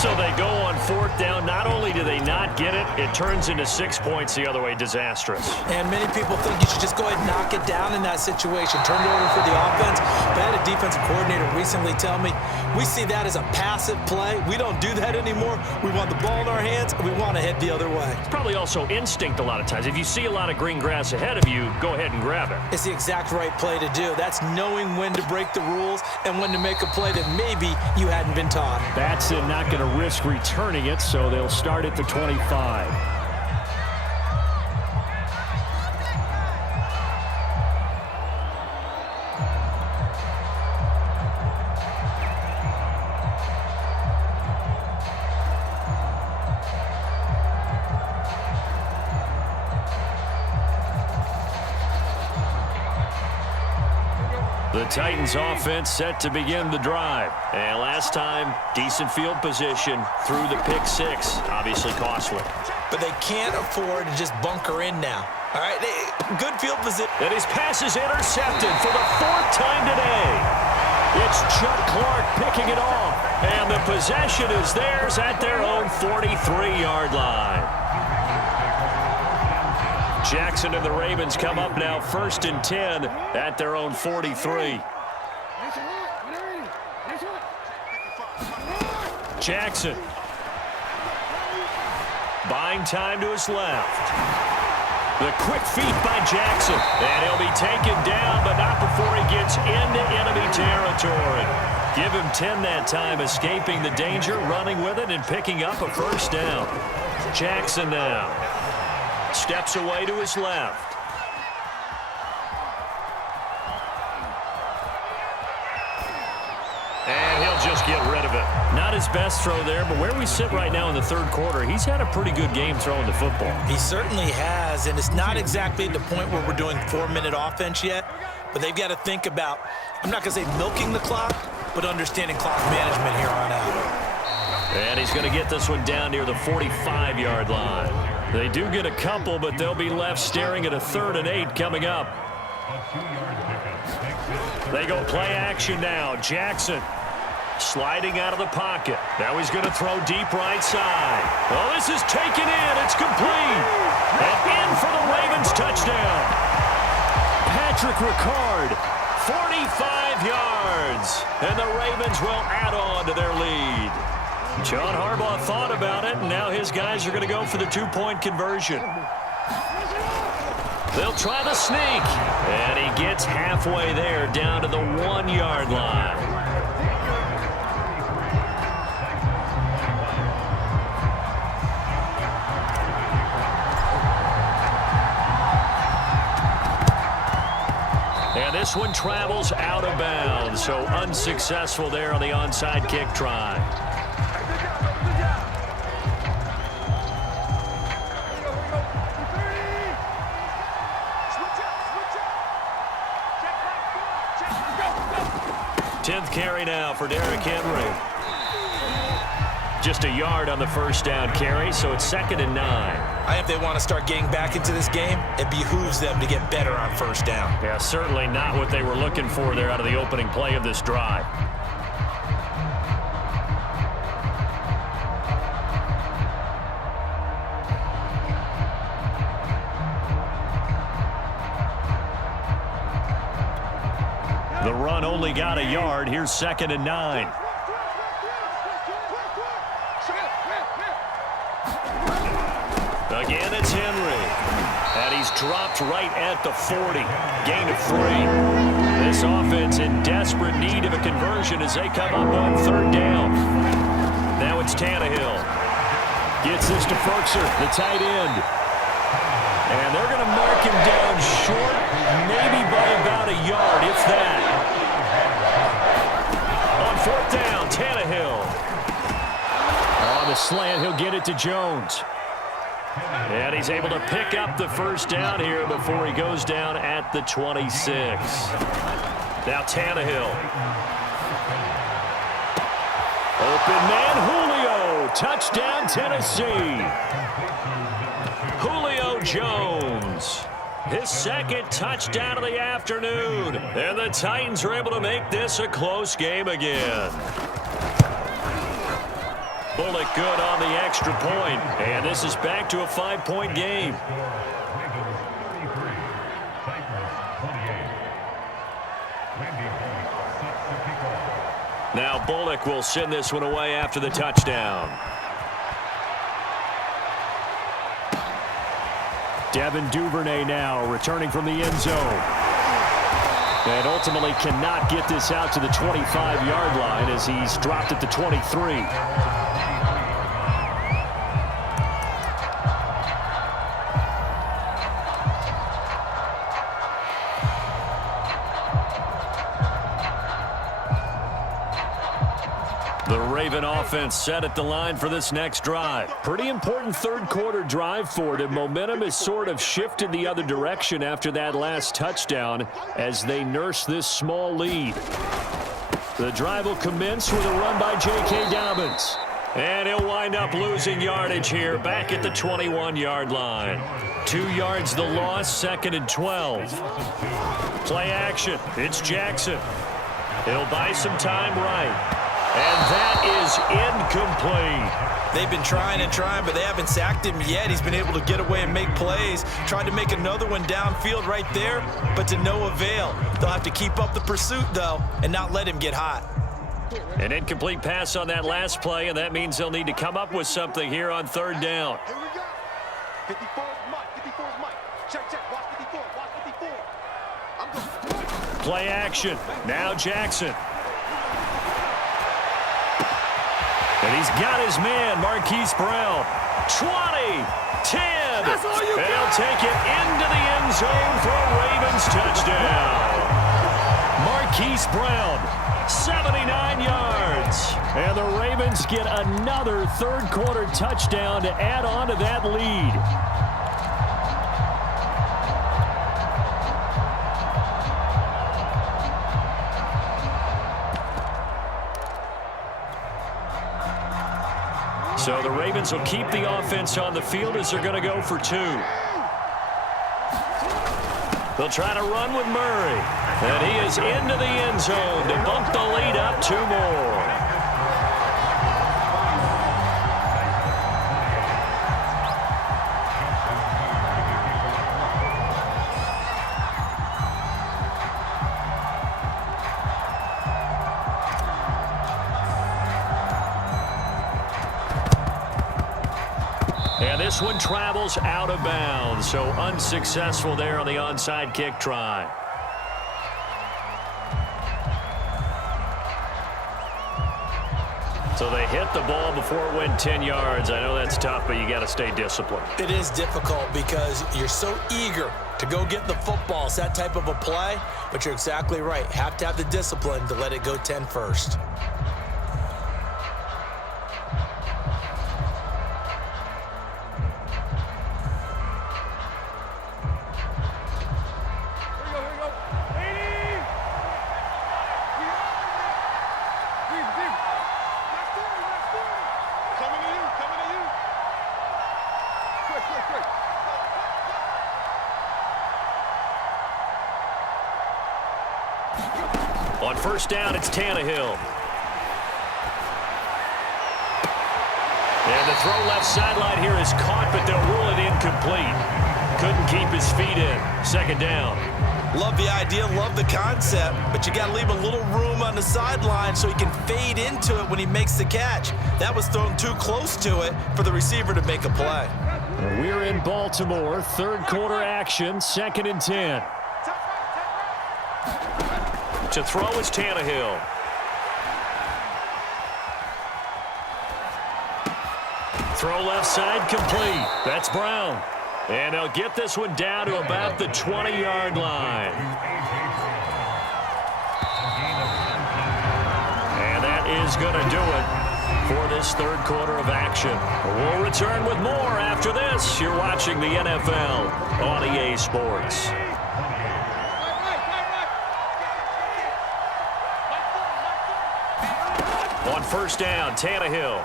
So they go on fourth down. Not only do they not get it, it turns into 6 points the other way. Disastrous. And many people think you should just go ahead and knock it down in that situation. Turn it over for the offense. But I had a defensive coordinator recently tell me, we see that as a passive play. We don't do that anymore. We want the ball in our hands, and we want to head the other way. It's probably also instinct a lot of times. If you see a lot of green grass ahead of you, go ahead and grab it. It's the exact right play to do. That's knowing when to break the rules and when to make a play that maybe you hadn't been taught. Batson not going to risk returning it, so they'll start at the 25. The Titans offense set to begin the drive. And last time, decent field position through the pick six. Obviously costly. But they can't afford to just bunker in now. All right, good field position. And his pass is intercepted for the fourth time today. It's Chuck Clark picking it off. And the possession is theirs at their own 43-yard line. Jackson and the Ravens come up now 1st and 10 at their own 43. Jackson. Buying time to his left. The quick feet by Jackson. And he'll be taken down, but not before he gets into enemy territory. Give him 10 that time, escaping the danger, running with it, and picking up a first down. Jackson now. Steps away to his left. And he'll just get rid of it. Not his best throw there, but where we sit right now in the third quarter, he's had a pretty good game throwing the football. He certainly has, and it's not exactly at the point where we're doing 4-minute offense yet, but they've got to think about, I'm not going to say milking the clock, but understanding clock management here on out. And he's going to get this one down near the 45-yard line. They do get a couple, but they'll be left staring at a 3rd and 8 coming up. They go play action now. Jackson sliding out of the pocket. Now he's going to throw deep right side. Oh, this is taken in. It's complete. And in for the Ravens touchdown. Patrick Ricard, 45 yards. And the Ravens will add on to their lead. John Harbaugh thought about it, and now his guys are going to go for the 2-point conversion. They'll try the sneak, and he gets halfway there down to the 1-yard line. And this one travels out of bounds, so unsuccessful there on the onside kick try. Carry now for Derrick Henry. Just a yard on the first down carry, so it's 2nd and 9. I think if they want to start getting back into this game, it behooves them to get better on first down. Yeah, certainly not what they were looking for there out of the opening play of this drive. The run only got a yard. Here's 2nd and 9. Again, it's Henry. And he's dropped right at the 40. Gain of 3. This offense in desperate need of a conversion as they come up on 3rd down. Now it's Tannehill. Gets this to Ferkser, the tight end. And they're going to mark him down short, maybe by about a yard, if that. On 4th down, Tannehill. On the slant, he'll get it to Jones. And he's able to pick up the first down here before he goes down at the 26. Now Tannehill. Open man, Julio. Touchdown, Tennessee. Julio Jones. His 2nd touchdown of the afternoon. And the Titans are able to make this a close game again. Bullock good on the extra point. And this is back to a 5-point game. Now Bullock will send this one away after the touchdown. Devin Duvernay now returning from the end zone. And ultimately cannot get this out to the 25-yard line as he's dropped at the 23. The Raven offense set at the line for this next drive. Pretty important third-quarter drive for them. Momentum has sort of shifted the other direction after that last touchdown as they nurse this small lead. The drive will commence with a run by J.K. Dobbins. And he'll wind up losing yardage here back at the 21-yard line. 2 yards the loss, 2nd and 12. Play action. It's Jackson. He'll buy some time right. And that is incomplete. They've been trying and trying, but they haven't sacked him yet. He's been able to get away and make plays. Tried to make another one downfield right there, but to no avail. They'll have to keep up the pursuit, though, and not let him get hot. An incomplete pass on that last play, and that means they'll need to come up with something here on 3rd down. Here we go. 54 is Mike. 54 is Mike. Check. Watch 54. Watch 54. I'm going. Play action. Now Jackson. And he's got his man, Marquise Brown. 20, 10. And he'll take it into the end zone for a Ravens touchdown. Marquise Brown, 79 yards. And the Ravens get another third-quarter touchdown to add on to that lead. So the Ravens will keep the offense on the field as they're going to go for 2. They'll try to run with Murray. And he is into the end zone to bump the lead up 2 more. And this one travels out of bounds, so unsuccessful there on the onside kick try. So they hit the ball before it went 10 yards. I know that's tough, but you got to stay disciplined. It is difficult because you're so eager to go get the football. It's that type of a play, but you're exactly right. Have to have the discipline to let it go 10 first. On 1st down, it's Tannehill. And the throw left sideline here is caught, but they'll rule it incomplete. Couldn't keep his feet in. 2nd down. Love the idea, love the concept, but you got to leave a little room on the sideline so he can fade into it when he makes the catch. That was thrown too close to it for the receiver to make a play. We're in Baltimore. 3rd-quarter action, 2nd and 10. To throw is Tannehill. Throw left side complete. That's Brown. And they'll get this one down to about the 20-yard line. And that is going to do it for this 3rd quarter of action. We'll return with more after this. You're watching the NFL on EA Sports. On 1st down, Tannehill.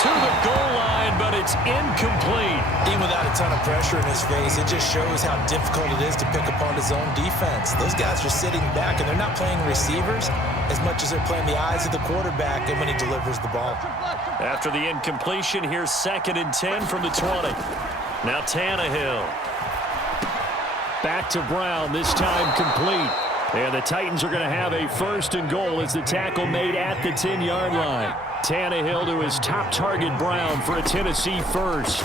To the goal line, but it's incomplete. Even without a ton of pressure in his face, it just shows how difficult it is to pick apart his own defense. Those guys are sitting back, and they're not playing receivers. as much as they're playing the eyes of the quarterback and when he delivers the ball. After the incompletion, here's 2nd and 10 from the 20. Now Tannehill. Back to Brown, this time complete. And the Titans are going to have a 1st and goal as the tackle made at the 10-yard line. Tannehill to his top target, Brown, for a Tennessee first.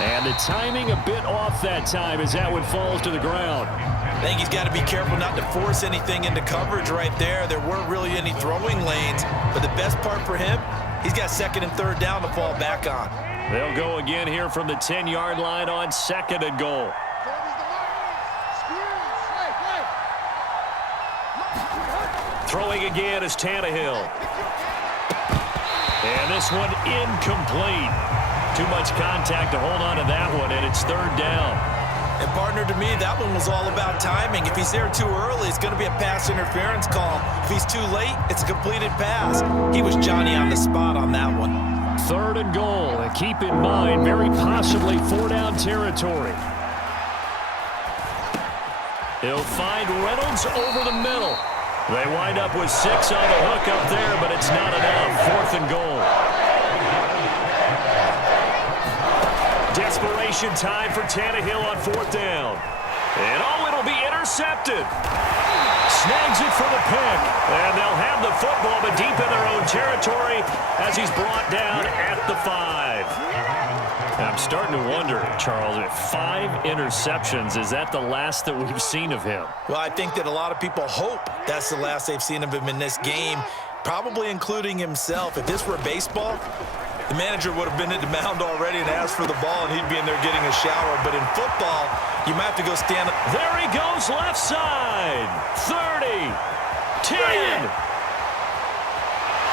And the timing a bit off that time as that one falls to the ground. I think he's got to be careful not to force anything into coverage right there. There weren't really any throwing lanes, but the best part for him, he's got 2nd and 3rd down to fall back on. They'll go again here from the 10-yard line on 2nd and goal. Throwing again is Tannehill. And this one incomplete. Too much contact to hold on to that one, and it's 3rd down. And partner, to me, that one was all about timing. If he's there too early, it's going to be a pass interference call. If he's too late, it's a completed pass. He was Johnny on the spot on that one. 3rd and goal. And keep in mind, very possibly 4-down territory. He'll find Reynolds over the middle. They wind up with 6 on the hook up there, but it's not enough. 4th and goal. Desperation time for Tannehill on 4th down. And it'll be intercepted. Snags it for the pick. And they'll have the football, but deep in their own territory as he's brought down at the 5. I'm starting to wonder, Charles, if 5 interceptions, is that the last that we've seen of him? Well, I think that a lot of people hope that's the last they've seen of him in this game, probably including himself. If this were baseball, the manager would have been at the mound already and asked for the ball, and he'd be in there getting a shower. But in football, you might have to go stand up. There he goes, left side. 30, 10.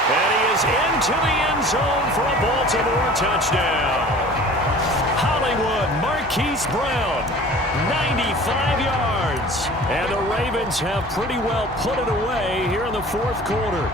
And he is into the end zone for a Baltimore touchdown. Hollywood, Marquise Brown, 95 yards. And the Ravens have pretty well put it away here in the 4th quarter.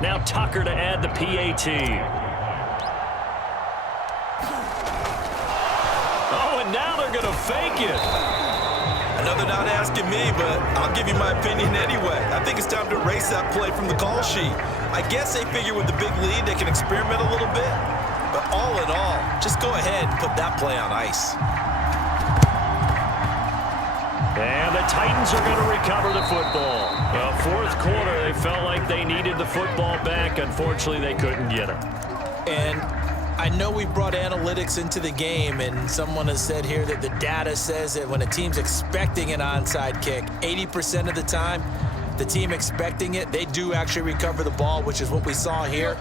Now Tucker to add the PAT. Oh, and now they're going to fake it. I know they're not asking me, but I'll give you my opinion anyway. I think it's time to erase that play from the call sheet. I guess they figure with the big lead they can experiment a little bit. But all in all, just go ahead and put that play on ice. And the Titans are going to recover the football. 4th quarter, they felt like they needed the football back. Unfortunately, they couldn't get it. And I know we brought analytics into the game, and someone has said here that the data says that when a team's expecting an onside kick, 80% of the time, the team expecting it, they do actually recover the ball, which is what we saw here.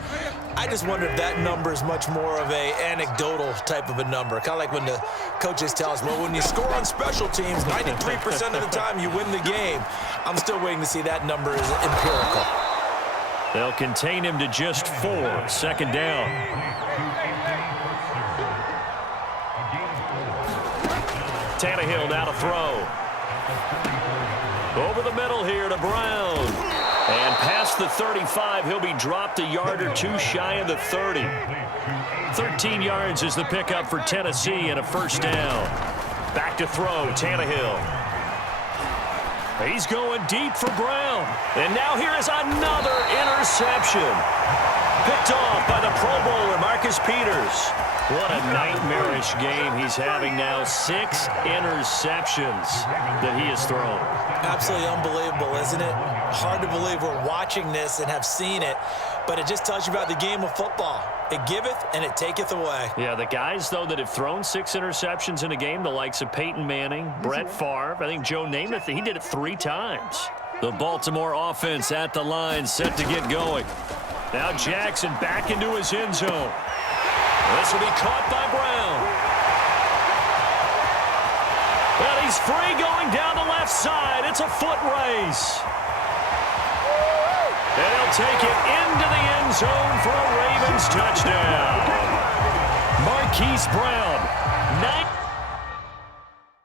I just wonder if that number is much more of a anecdotal type of a number. Kind of like when the coaches tell us, well, when you score on special teams, 93% of the time you win the game. I'm still waiting to see that number is empirical. They'll contain him to just 4. 2nd down. Tannehill now to throw. Over the middle here to Brown. And past the 35, he'll be dropped a yard or 2 shy of the 30. 13 yards is the pickup for Tennessee and a 1st down. Back to throw, Tannehill. He's going deep for Brown. And now here is another interception. Picked off by the Pro Bowler, Marcus Peters. What a nightmarish game he's having now. 6 interceptions that he has thrown. Absolutely unbelievable, isn't it? Hard to believe we're watching this and have seen it, but it just tells you about the game of football. It giveth and it taketh away. Yeah, the guys, though, that have thrown 6 interceptions in a game, the likes of Peyton Manning, Brett Favre, I think Joe Namath, he did it 3 times. The Baltimore offense at the line, set to get going. Now Jackson back into his end zone. This will be caught by Brown. Well, he's free going down the left side. It's a foot race. And he'll take it into the end zone for a Ravens touchdown. Marquise Brown,